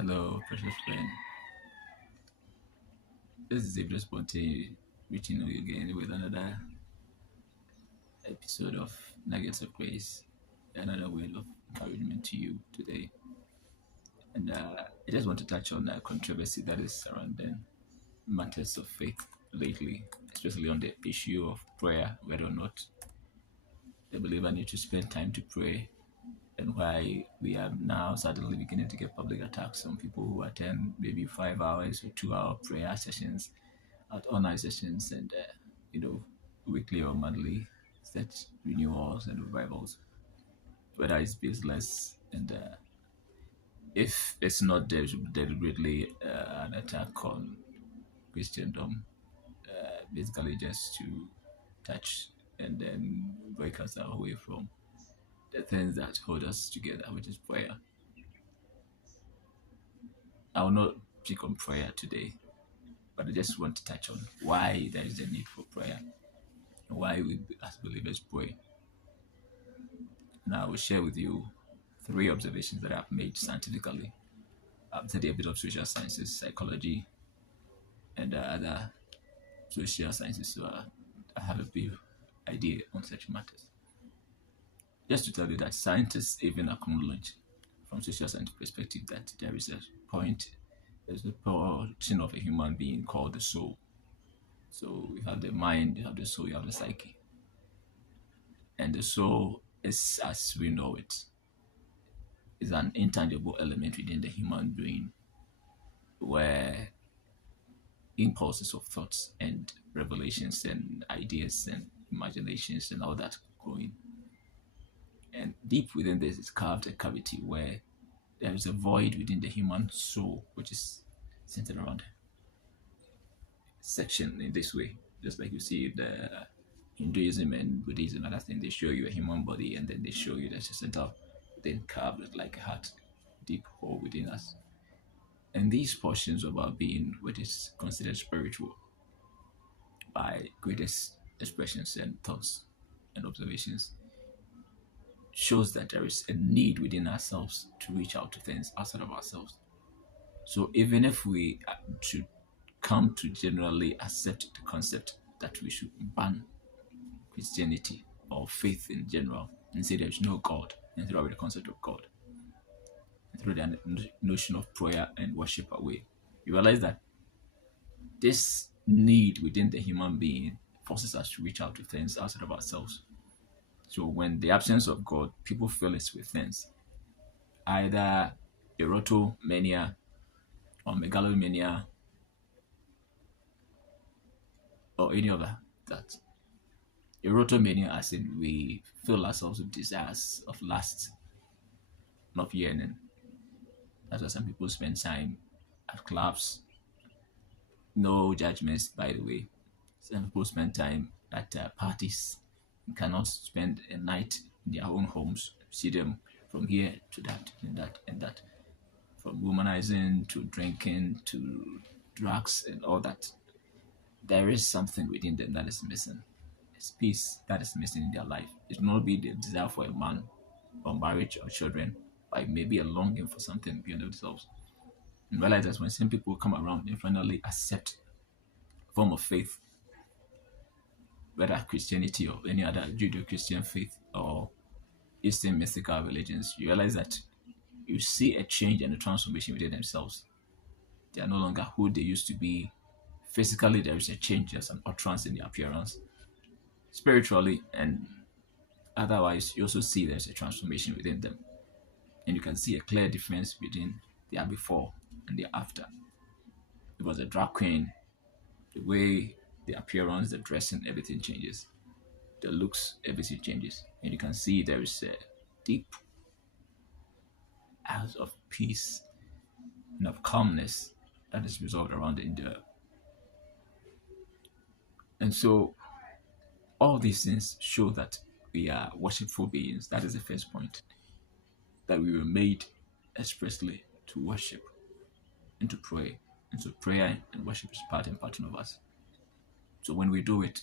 Hello, precious friend. This is Ibris Ponte reaching you again with another episode of Nuggets of Grace, another word of encouragement to you today. And I just want to touch on the controversy that is surrounding matters of faith lately, especially on the issue of prayer, whether or not the believer needs to spend time to pray, and why we are now suddenly beginning to get public attacks on people who attend maybe 5 hours or 2 hour prayer sessions at online sessions and you know weekly or monthly set renewals and revivals, whether it's baseless and if it's not deliberately an attack on Christendom, basically just to touch and then break us away from the things that hold us together, which is prayer. I will not pick on prayer today, but I just want to touch on why there is a need for prayer, why we as believers pray. And I will share with you three observations that I've made scientifically. I've studied a bit of social sciences, psychology, and other social sciences, so I have a big idea on such matters. Just to tell you that scientists even acknowledge, from social science perspective, that there is there's a portion of a human being called the soul. So you have the mind, you have the soul, you have the psyche. And the soul is, as we know it, is an intangible element within the human brain where impulses of thoughts and revelations and ideas and imaginations and all that going. And deep within this is carved a cavity where there is a void within the human soul, which is centered around section in this way. Just like you see the Hinduism and Buddhism, and that thing, they show you a human body and then they show you there's a center then carved like a heart, deep hole within us. And these portions of our being, which is considered spiritual by greatest expressions and thoughts and observations, shows that there is a need within ourselves to reach out to things outside of ourselves. So even if we should come to generally accept the concept that we should ban Christianity or faith in general and say there is no God and throw away the concept of God and throw the notion of prayer and worship away, you realize that this need within the human being forces us to reach out to things outside of ourselves. So when the absence of God, people fill it with things, either erotomania or megalomania or any other that. Erotomania, as in we fill ourselves with desires of lust, not yearning. That's why some people spend time at clubs. No judgments, by the way. Some people spend time at parties and cannot spend a night in their own homes. See them from here to that and that and that. From womanizing to drinking to drugs and all that. There is something within them that is missing. It's peace that is missing in their life. It will not be the desire for a man or marriage or children, but it may be a longing for something beyond themselves. And realize that when some people come around and finally accept a form of faith, whether Christianity or any other Judeo-Christian faith or Eastern mystical religions, you realize that you see a change and a transformation within themselves. They are no longer who they used to be. Physically, there is a change, there's an utterance in their appearance. Spiritually and otherwise, you also see there's a transformation within them. And you can see a clear difference between their before and their after. It was a drag queen, the way the appearance, the dressing, everything changes. The looks, everything changes. And you can see there is a deep house of peace and of calmness that is resolved around the. And so all these things show that we are worshipful beings. That is the first point. That we were made expressly to worship and to pray. And so prayer and worship is part and parcel of us. So when we do it,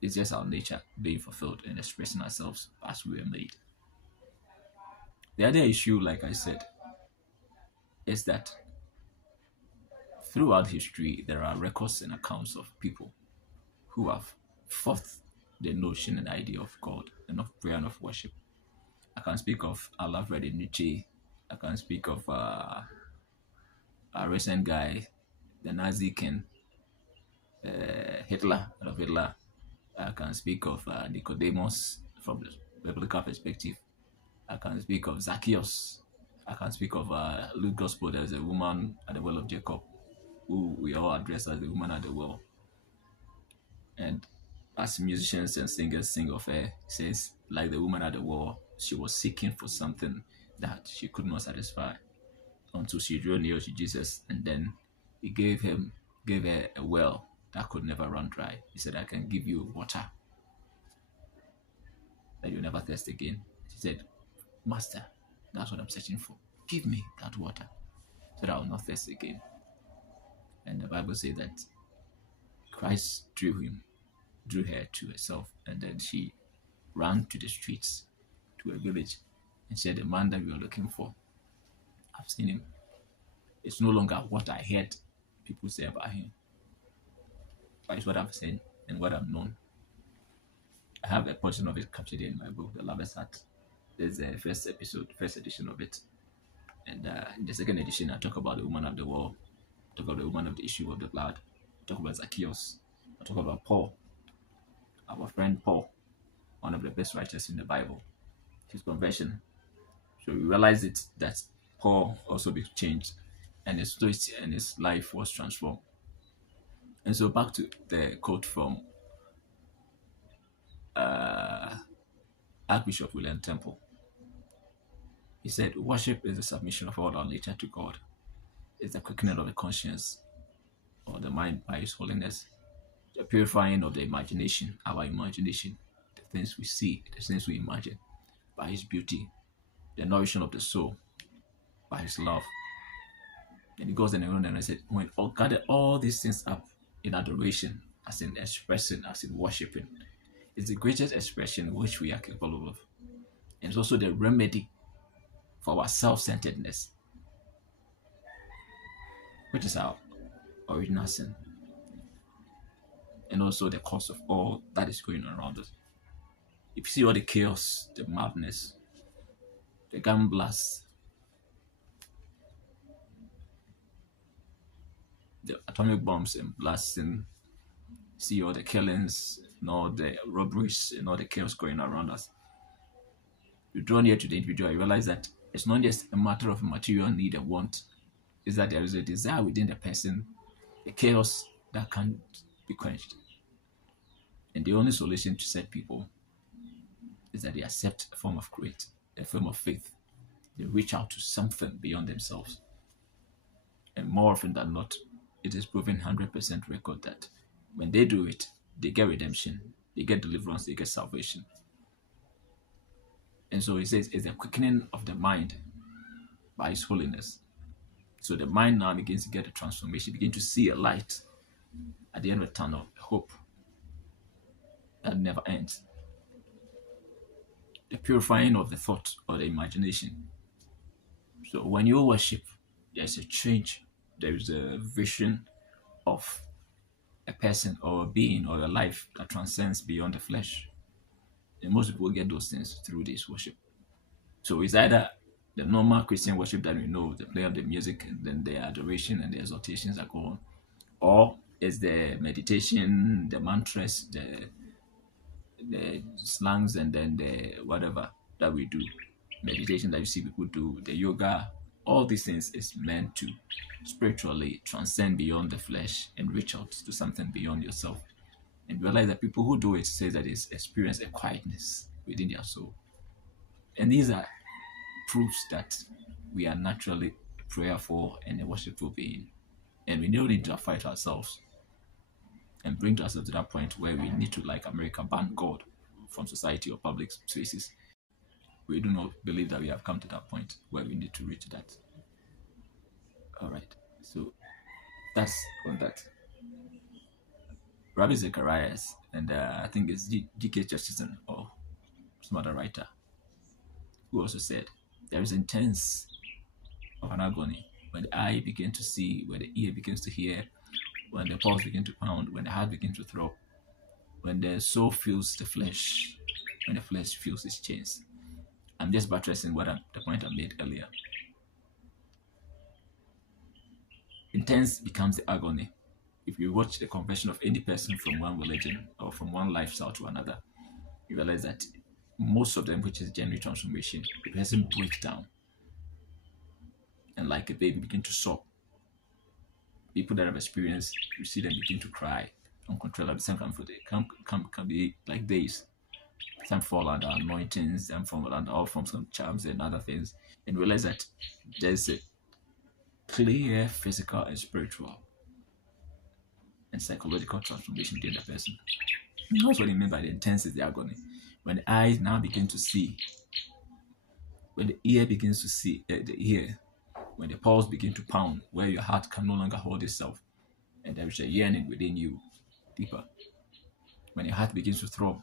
it's just our nature being fulfilled and expressing ourselves as we were made. The other issue, like I said, is that throughout history, there are records and accounts of people who have fought the notion and idea of God and of prayer and of worship. I can speak of Alfred Nietzsche. I can speak of a recent guy, the Nazi king, Hitler, Adolf Hitler. I can speak of Nicodemus from the biblical perspective. I can speak of Zacchaeus. I can speak of Luke Gospel. There's a woman at the well of Jacob who we all address as the woman at the well. And as musicians and singers sing of her, it says, like the woman at the well, she was seeking for something that she could not satisfy until she drew near to Jesus, and then he gave her a well that could never run dry. He said, I can give you water that you'll never thirst again. She said, Master, that's what I'm searching for. Give me that water so that I will not thirst again. And the Bible says that Christ drew her to herself, and then she ran to the streets, to a village, and said, the man that we are looking for, I've seen him. It's no longer what I heard people say about him, but it's what I've seen and what I've known. I have a portion of it captured in my book, The Lover's Heart. There's a first edition of it. And in the second edition, I talk about the woman at the well, I talk about the woman of the issue of the blood, I talk about Zacchaeus, I talk about Paul, our friend Paul, one of the best writers in the Bible, his conversion. So we realize it that Paul also be changed, and his story and his life was transformed. And so back to the quote from Archbishop William Temple. He said, worship is the submission of all our nature to God. It's the quickening of the conscience or the mind by His holiness, the purifying of the imagination, our imagination, the things we see, the things we imagine, by His beauty, the nourishing of the soul, by His love. And he goes on and I said, when all gather all these things up in adoration, as in expressing, as in worshiping, it's the greatest expression which we are capable of. And it's also the remedy for our self-centeredness, which is our original sin, and also the cause of all that is going on around us. If you see all the chaos, the madness, the gun blasts, the atomic bombs and blasting, see all the killings and all the robberies and all the chaos going around us, you draw near to the individual, you realize that it's not just a matter of material need and want, is that there is a desire within the person, a chaos that can't be quenched. And the only solution to set people is that they accept a form of a form of faith. They reach out to something beyond themselves. And more often than not, it is proven 100% record that when they do it, they get redemption, they get deliverance, they get salvation. And so he says it's the quickening of the mind by His holiness. So the mind now begins to get a transformation, begin to see a light at the end of the tunnel, a hope that never ends. The purifying of the thought or the imagination. So when you worship, there's a change, there is a vision of a person or a being or a life that transcends beyond the flesh. And most people get those things through this worship. So it's either the normal Christian worship that we know, the play of the music and then the adoration and the exaltations that go on, or it's the meditation, the mantras, the slangs, and then the whatever that we do, meditation that you see people do, the yoga, all these things is meant to spiritually transcend beyond the flesh and reach out to something beyond yourself. And realize that people who do it say that it's experience a quietness within their soul. And these are proofs that we are naturally prayerful and a worshipful being. And we don't need to fight ourselves and bring ourselves to that point where we need to, like America, ban God from society or public spaces. We do not believe that we have come to that point where we need to reach that. All right, so that's on that. Ravi Zacharias, and I think it's G.K. Chesterton or some other writer, who also said there is intense of an agony when the eye begins to see, when the ear begins to hear, when the pulse begins to pound, when the heart begins to throb, when the soul feels the flesh, when the flesh feels its chains. I'm just buttressing the point I made earlier. Intense becomes the agony. If you watch the conversion of any person from one religion or from one lifestyle to another, you realize that most of them, which is genuine transformation, the person breaks down and like a baby begin to sob. People that have experienced, you see them begin to cry uncontrollably. Some can be like days. Some fall under anointings, some fall under all forms of charms and other things, and realize that there's a clear physical and spiritual and psychological transformation within the person. That's what I mean by the intense is the agony. When the eyes now begin to see, when the ear begins to see, the ear, when the pulse begin to pound, where your heart can no longer hold itself, and there is a yearning within you deeper. When your heart begins to throb,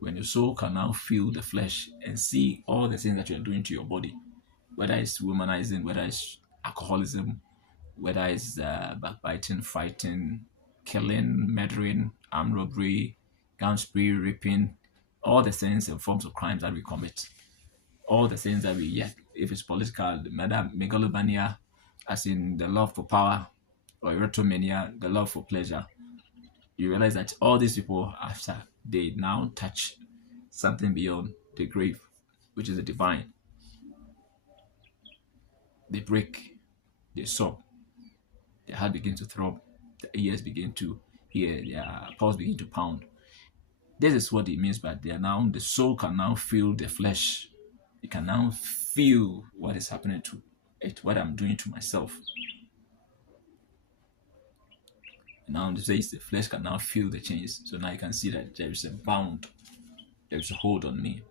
when your soul can now feel the flesh and see all the things that you're doing to your body, whether it's womanizing, whether it's alcoholism, whether it's backbiting, fighting, killing, murdering, armed robbery, gun spree, raping, all the things and forms of crimes that we commit, all the things that if it's political, the megalomania, as in the love for power, or erotomania, the love for pleasure, you realize that all these people, after they now touch something beyond the grave, which is the divine, they break, they sob, their heart begins to throb, the ears begin to hear, their pulse begin to pound. This is what it means by the soul can now feel the flesh. It can now feel what is happening to it, what I'm doing to myself. And now the flesh can now feel the change. So now you can see that there is a bound, there is a hold on me.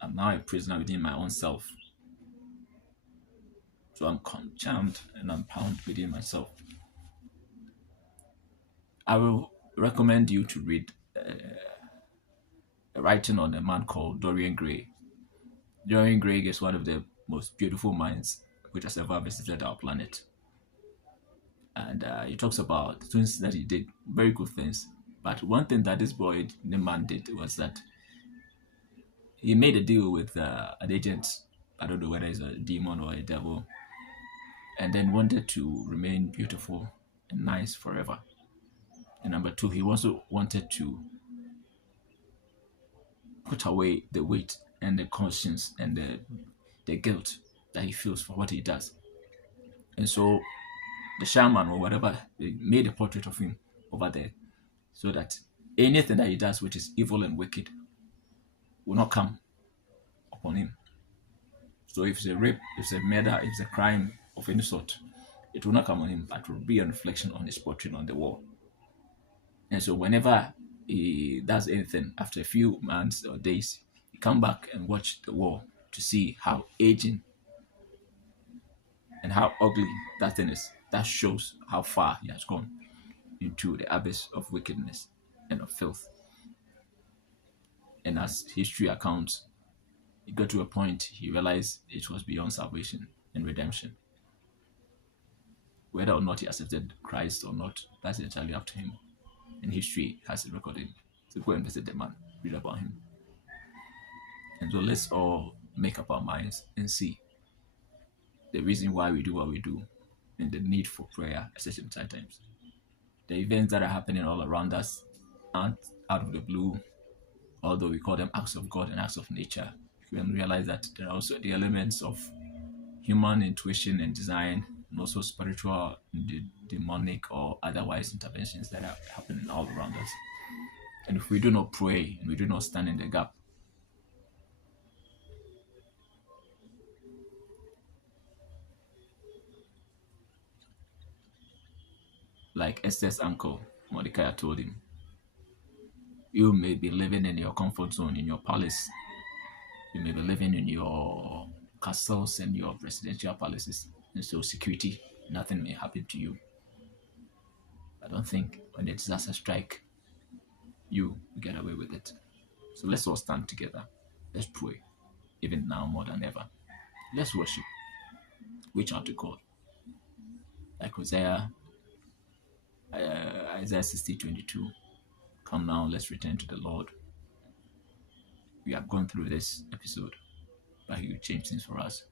I'm now a prisoner within my own self. So I'm charmed and I'm bound within myself. I will recommend you to read a writing on a man called Dorian Gray. Dorian Gray is one of the most beautiful minds which has ever visited our planet. And he talks about the things that he did, very good things. But one thing that this boy, the man, did was that he made a deal with an agent. I don't know whether it's a demon or a devil, and then wanted to remain beautiful and nice forever. And number two, he also wanted to put away the weight and the conscience and the guilt that he feels for what he does. And so the shaman or whatever, they made a portrait of him over there so that anything that he does which is evil and wicked will not come upon him. So if it's a rape, if it's a murder, if it's a crime of any sort, it will not come on him, but will be a reflection on his portrait on the wall. And so whenever he does anything, after a few months or days, he come back and watch the wall to see how aging and how ugly that thing is. That shows how far he has gone into the abyss of wickedness and of filth. And as history accounts, he got to a point he realized it was beyond salvation and redemption. Whether or not he accepted Christ or not, that's entirely up to him. And history has it recorded. So go and visit the man, read about him. And so let's all make up our minds and see the reason why we do what we do and the need for prayer, especially in times. The events that are happening all around us aren't out of the blue, although we call them acts of God and acts of nature. You can realize that there are also the elements of human intuition and design, and also spiritual, demonic, or otherwise interventions that are happening all around us. And if we do not pray and we do not stand in the gap, like Esther's uncle, Mordecai, told him, you may be living in your comfort zone, in your palace. You may be living in your castles and your presidential palaces. And so security, nothing may happen to you. I don't think when the disaster strike, you get away with it. So let's all stand together. Let's pray, even now more than ever. Let's worship. reach out to God. Like Isaiah 60:22. Come now, let's return to the Lord. We have gone through this episode, but He will change things for us.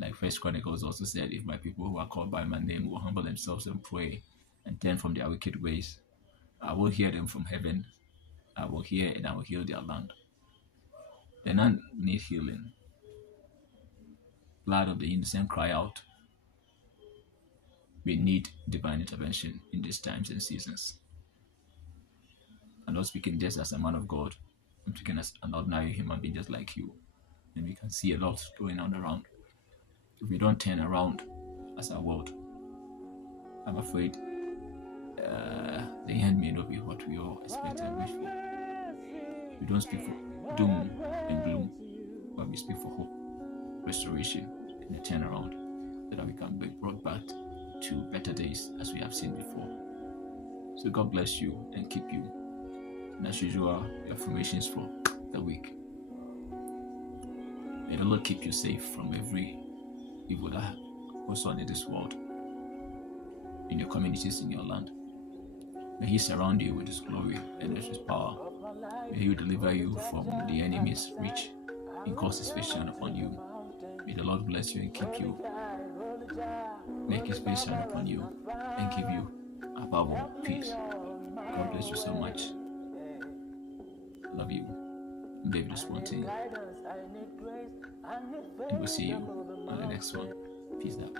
Like First Chronicles also said, if my people who are called by my name will humble themselves and pray and turn from their wicked ways, I will hear them from heaven. I will hear and I will heal their land. The land need healing. Blood of the innocent cry out. We need divine intervention in these times and seasons. I'm not speaking just as a man of God. I'm speaking as an ordinary human being just like you. And we can see a lot going on around. If we don't turn around as a world, I'm afraid the end may not be what we all expect and wish for. We don't speak for doom and gloom, but we speak for hope, restoration, and a turnaround, so that we can be brought back to better days as we have seen before. So God bless you and keep you. And as usual, your affirmations for the week. May the Lord keep you safe from every evil that goes on in this world, in your communities, in your land. May He surround you with His glory and His power. May He deliver you from the enemy's reach and cause His face shine upon you. May the Lord bless you and keep you. Make His face shine upon you and give you above all peace. God bless you so much. Love you. I'm David Esponte. And we'll see you on the next one. Peace out.